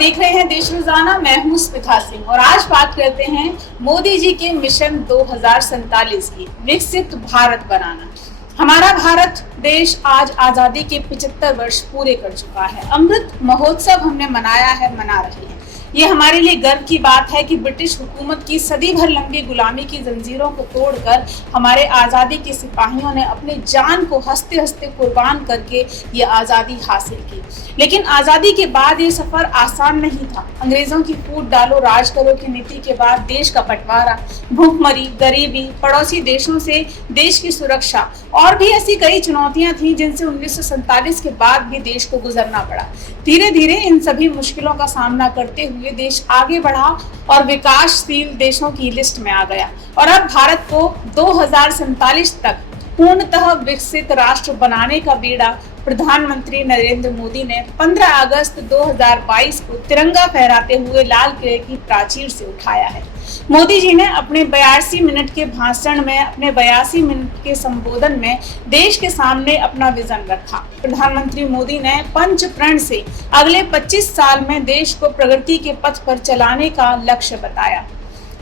देख रहे हैं देश रोजाना। मैं हूं स्मिता सिंह और आज बात करते हैं मोदी जी के मिशन 2047 की, विकसित भारत बनाना। हमारा भारत देश आज आजादी के 75 वर्ष पूरे कर चुका है। अमृत महोत्सव हमने मनाया है, मना रहे हैं। ये हमारे लिए गर्व की बात है कि ब्रिटिश हुकूमत की सदी भर लंबी गुलामी की जंजीरों को तोड़कर हमारे आज़ादी के सिपाहियों ने अपनी जान को हंसते हंसते कुर्बान करके ये आज़ादी हासिल की। लेकिन आज़ादी के बाद ये सफ़र आसान नहीं था। अंग्रेज़ों की फूट डालो राज करो की नीति के बाद देश का बंटवारा, भूखमरी, गरीबी, पड़ोसी देशों से देश की सुरक्षा और भी ऐसी कई चुनौतियां थीं जिनसे 1947 के बाद भी देश को गुजरना पड़ा। धीरे धीरे इन सभी मुश्किलों का सामना करते हुए देश आगे बढ़ा और विकासशील देशों की लिस्ट में आ गया और अब भारत को 2047 तक पूर्णतः विकसित राष्ट्र बनाने का बीड़ा प्रधानमंत्री नरेंद्र मोदी ने 15 अगस्त 2022 को तिरंगा फहराते हुए लाल किले की प्राचीर से उठाया है। मोदी जी ने अपने 82 मिनट के भाषण में, अपने 82 मिनट के संबोधन में देश के सामने अपना विजन रखा। प्रधानमंत्री मोदी ने पंच प्रण से अगले 25 साल में देश को प्रगति के पथ पर चलाने का लक्ष्य बताया।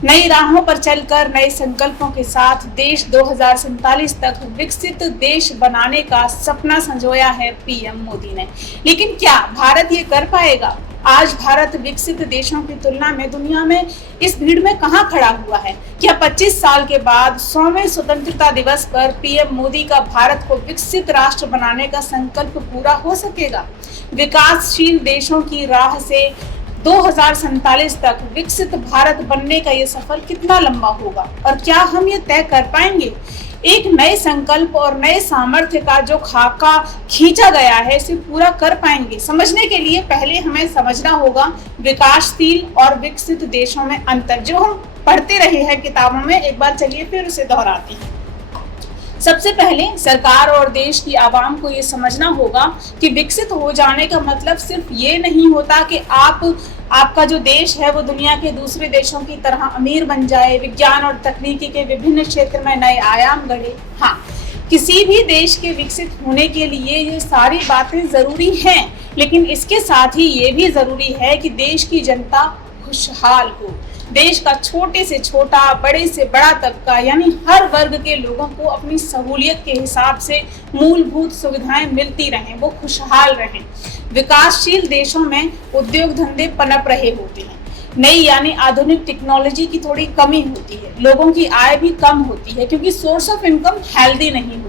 नई राहों पर चलकर नए संकल्पों के साथ देश 2047 तक विकसित देश बनाने का सपना संजोया है पीएम मोदी ने। लेकिन क्या भारत ये कर पाएगा? आज भारत विकसित देशों की तुलना में दुनिया में इस भीड़ में कहां खड़ा हुआ है? क्या 25 साल के बाद 100वें स्वतंत्रता दिवस पर पीएम मोदी का भारत को विकसित राष्ट्र बनाने का संकल्प पूरा हो सकेगा? विकासशील देशों की राह से 2047 तक विकसित भारत बनने का ये सफर कितना लंबा होगा और क्या हम ये तय कर पाएंगे? एक नए संकल्प और नए सामर्थ्य का जो खाका खींचा गया है, इसे पूरा कर पाएंगे? समझने के लिए पहले हमें समझना होगा विकासशील और विकसित देशों में अंतर, जो हम पढ़ते रहे हैं किताबों में। एक बार चलिए फिर उसे दोहराते हैं। सबसे पहले सरकार और देश की आवाम को ये समझना होगा कि विकसित हो जाने का मतलब सिर्फ ये नहीं होता कि आपका जो देश है वो दुनिया के दूसरे देशों की तरह अमीर बन जाए, विज्ञान और तकनीकी के विभिन्न क्षेत्र में नए आयाम गढ़े। हाँ, किसी भी देश के विकसित होने के लिए ये सारी बातें जरूरी हैं, लेकिन इसके साथ ही ये भी जरूरी है कि देश की जनता खुशहाल हो। देश का छोटे से छोटा, बड़े से बड़ा तबका यानी हर वर्ग के लोगों को अपनी सहूलियत के हिसाब से मूलभूत सुविधाएं मिलती रहें, वो खुशहाल रहें। विकासशील देशों में उद्योग धंधे पनप रहे होते हैं, नई यानी आधुनिक टेक्नोलॉजी की थोड़ी कमी होती है, लोगों की आय भी कम होती है क्योंकि सोर्स ऑफ इनकम हेल्दी नहीं होते।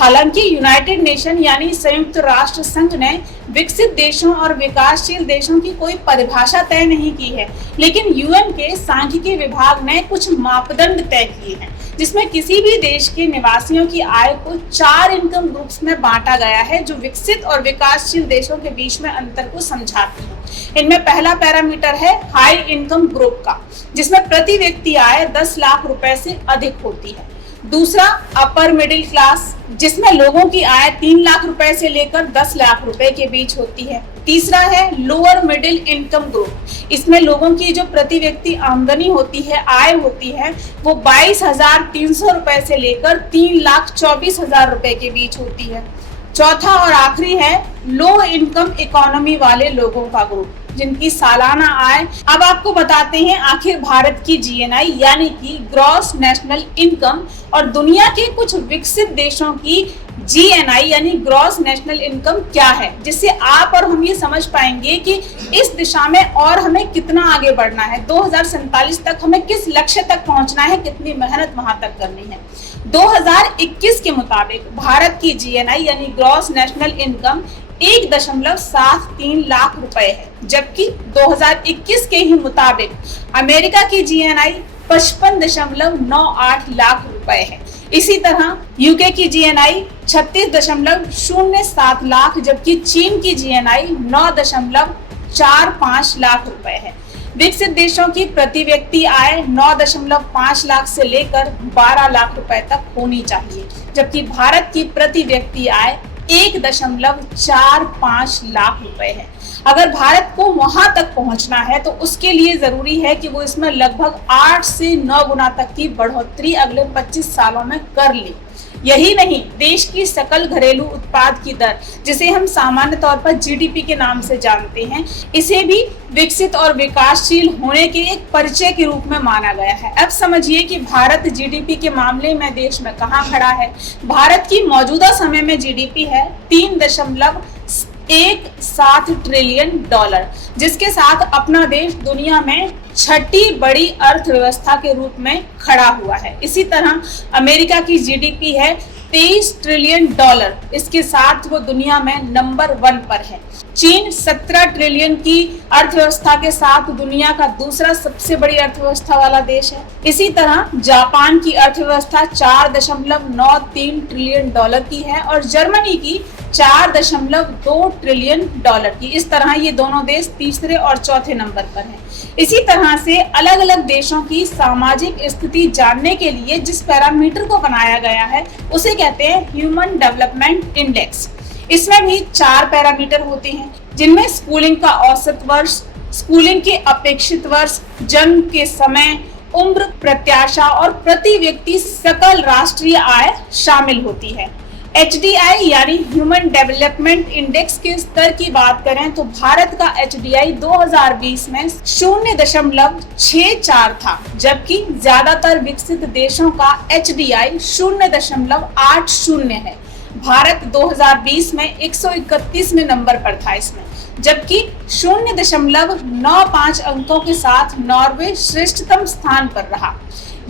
हालांकि यूनाइटेड नेशन यानी संयुक्त राष्ट्र संघ ने विकसित देशों और विकासशील देशों की कोई परिभाषा तय नहीं की है, लेकिन यूएन के सांख्यिकी विभाग ने कुछ मापदंड तय किए हैं जिसमें किसी भी देश के निवासियों की आय को 4 इनकम ग्रुप्स में बांटा गया है, जो विकसित और विकासशील देशों के बीच में अंतर को समझाती है। इनमें पहला पैरामीटर है हाई इनकम ग्रुप का, जिसमें प्रति व्यक्ति आय 10 लाख रुपए से अधिक होती है। दूसरा अपर मिडिल क्लास, जिसमें लोगों की आय 3 लाख रुपए से लेकर 10 लाख रुपए के बीच होती है। तीसरा है लोअर मिडिल इनकम ग्रुप, इसमें लोगों की जो प्रति व्यक्ति आमदनी होती है, आय होती है, वो 22,300 रुपए से लेकर 3,24,000 रुपए के बीच होती है। चौथा और आखिरी है लो इनकम इकोनॉमी वाले लोगों का ग्रुप, जिनकी सालाना आय, अब आपको बताते हैं आखिर भारत की जीएनआई यानी कि ग्रॉस नेशनल इनकम और दुनिया के कुछ विकसित देशों की जीएनआई यानी ग्रॉस नेशनल इनकम क्या है, जिससे आप और हम ये समझ पाएंगे कि इस दिशा में और हमें कितना आगे बढ़ना है। 2047 तक हमें किस लक्ष्य तक पहुंचना है, कितनी मेहनत वहां तक करनी है। 2021 के मुताबिक भारत की जीएनआई यानी ग्रॉस नेशनल इनकम 1.73 लाख रुपए है, जबकि 2021 के ही मुताबिक अमेरिका की जीएनआई 55.98 लाख रुपए है। इसी तरह यूके की जीएनआई 36.07 लाख, जबकि चीन की जीएनआई 9.45 लाख रुपए है। विकसित देशों की प्रति व्यक्ति आय 9.5 लाख से लेकर 12 लाख रुपए तक होनी चाहिए, जबकि भारत की प्रति व्यक्ति आय 1.45 लाख रुपए है। अगर भारत को वहां तक पहुंचना है तो उसके लिए जरूरी है कि वो इसमें लगभग 8 से 9 गुना तक की बढ़ोतरी अगले 25 सालों में कर ले। यही नहीं, देश की सकल घरेलू उत्पाद की दर, जिसे हम सामान्य तौर पर जीडीपी के नाम से जानते हैं, इसे भी विकसित और विकासशील होने के एक परिचय के रूप में माना गया है। अब समझिए कि भारत जीडीपी के मामले में देश में कहाँ खड़ा है। भारत की मौजूदा समय में जीडीपी है 3.17 ट्रिलियन डॉलर, जिसके साथ अपना देश दुनिया में छठी बड़ी अर्थव्यवस्था के रूप में खड़ा हुआ है। इसी तरह अमेरिका की जीडीपी है 23 ट्रिलियन डॉलर, इसके साथ वो दुनिया में नंबर 1 पर है। चीन 17 ट्रिलियन की अर्थव्यवस्था के साथ दुनिया का दूसरा सबसे बड़ी अर्थव्यवस्था वाला देश है। इसी तरह जापान की अर्थव्यवस्था 4.93 ट्रिलियन डॉलर की है और जर्मनी की 4.2 ट्रिलियन डॉलर की। इस तरह ये दोनों देश तीसरे और चौथे नंबर पर हैं। इसी तरह से अलग अलग देशों की सामाजिक स्थिति जानने के लिए जिस पैरामीटर को बनाया गया है उसे कहते हैं ह्यूमन डेवलपमेंट इंडेक्स। इसमें भी 4 पैरामीटर होते हैं, जिनमें स्कूलिंग का औसत वर्ष, स्कूलिंग के अपेक्षित वर्ष, जन्म के समय, उम्र, प्रत्याशा और प्रति व्यक्ति सकल राष्ट्रीय आय शामिल होती है। HDI यानी ह्यूमन डेवलपमेंट इंडेक्स के स्तर की बात करें तो भारत का HDI 2020 में 0.64 था, जबकि ज्यादातर विकसित देशों का HDI 0.80 है। भारत 2020 में 131वें नंबर पर था इसमें, जबकि 0.95 अंकों के साथ नॉर्वे श्रेष्ठतम स्थान पर रहा।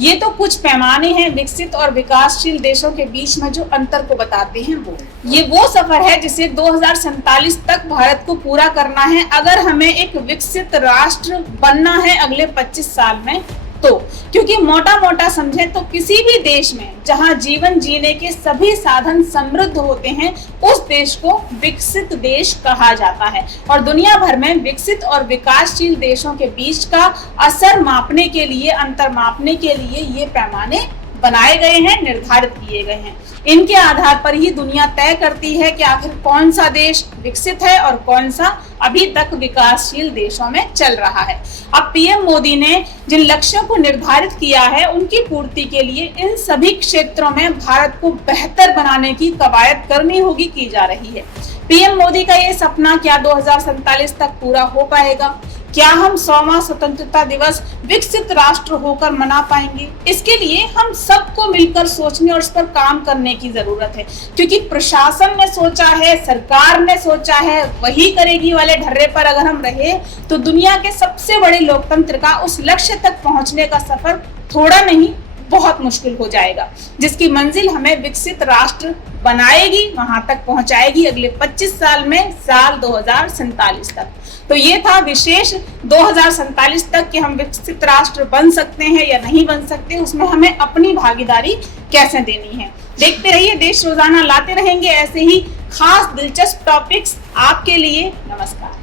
ये तो कुछ पैमाने हैं विकसित और विकासशील देशों के बीच में जो अंतर को बताते हैं। ये वो सफर है जिसे 2047 तक भारत को पूरा करना है अगर हमें एक विकसित राष्ट्र बनना है अगले 25 साल में। तो क्योंकि मोटा मोटा समझे तो किसी भी देश में जहां जीवन जीने के सभी साधन समृद्ध होते हैं उस देश को विकसित देश कहा जाता है। और दुनिया भर में विकसित और विकासशील देशों के बीच का असर मापने के लिए, अंतर मापने के लिए ये पैमाने बनाए गए हैं, निर्धारित किए गए हैं। इनके आधार पर ही दुनिया तय करती है कि आखिर कौन सा देश विकसित है और कौन सा अभी तक विकासशील देशों में चल रहा है। अब पीएम मोदी ने जिन लक्ष्यों को निर्धारित किया है उनकी पूर्ति के लिए इन सभी क्षेत्रों में भारत को बेहतर बनाने की कवायद करनी होगी, की जा रही है। पीएम मोदी का ये सपना क्या 2047 तक पूरा हो पाएगा? क्या हम 100वां स्वतंत्रता दिवस विकसित राष्ट्र होकर मना पाएंगे? इसके लिए हम सबको मिलकर सोचने और इस पर काम करने की जरूरत है, क्योंकि प्रशासन ने सोचा है, सरकार ने सोचा है, वही करेगी वाले ढर्रे पर अगर हम रहे तो दुनिया के सबसे बड़े लोकतंत्र का उस लक्ष्य तक पहुंचने का सफर थोड़ा नहीं बहुत मुश्किल हो जाएगा, जिसकी मंजिल हमें विकसित राष्ट्र बनाएगी, वहां तक पहुंचाएगी अगले 25 साल में, साल 2047 तक। तो ये था विशेष 2047 तक कि हम विकसित राष्ट्र बन सकते हैं या नहीं बन सकते, उसमें हमें अपनी भागीदारी कैसे देनी है। देखते रहिए देश रोजाना, लाते रहेंगे ऐसे ही खास दिलचस्प टॉपिक्स आपके लिए। नमस्कार।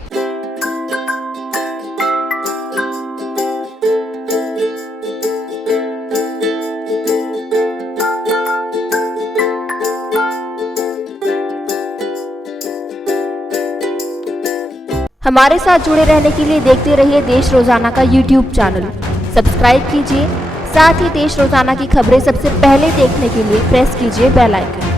हमारे साथ जुड़े रहने के लिए देखते रहिए देश रोजाना का YouTube चैनल। सब्सक्राइब कीजिए, साथ ही देश रोजाना की खबरें सबसे पहले देखने के लिए प्रेस कीजिए बेल आइकन।